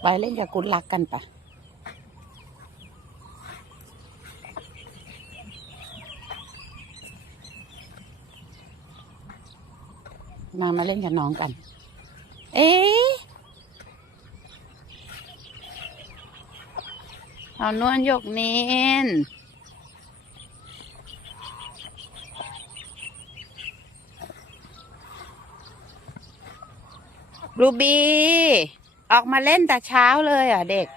ไปเล่นกับกุดลักกันปะมามาเล่นกับน้องกัน เอ๊ะเอานวลยกเนนรูบี้ ออกมาเล่นแต่เช้าเลยอะเด็ก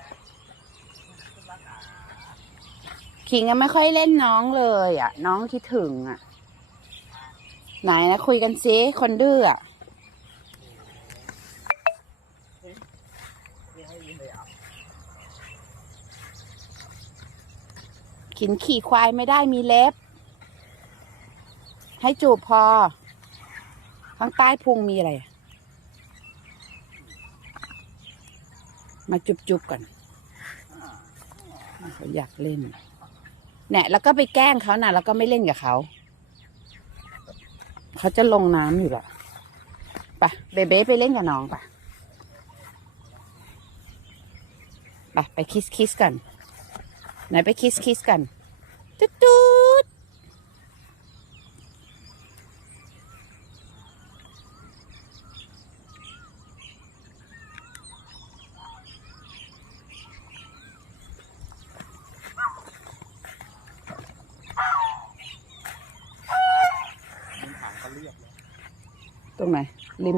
ขิงยังไม่ค่อยเล่นน้องเลยอะ น้องคิดถึงอะ ไหนนะคุยกันซิคนดื้ออะขินขี่ควายไม่ได้มีเล็บ ให้จูบพอ ข้างใต้พุงมีอะไรอะ มาจุบๆก่อนเขาอยากเล่นเนี่ยแล้วก็ไปแกล้งเขานะแล้วก็ไม่เล่นกับเขาเขาจะลงน้ำอยู่หรอไปเบเบ้ไปเล่นกับน้องปะไปไปคิสคิสกันไหนไปคิสคิสกันตุ๊ดตุ๊ด ตรงไหน ริม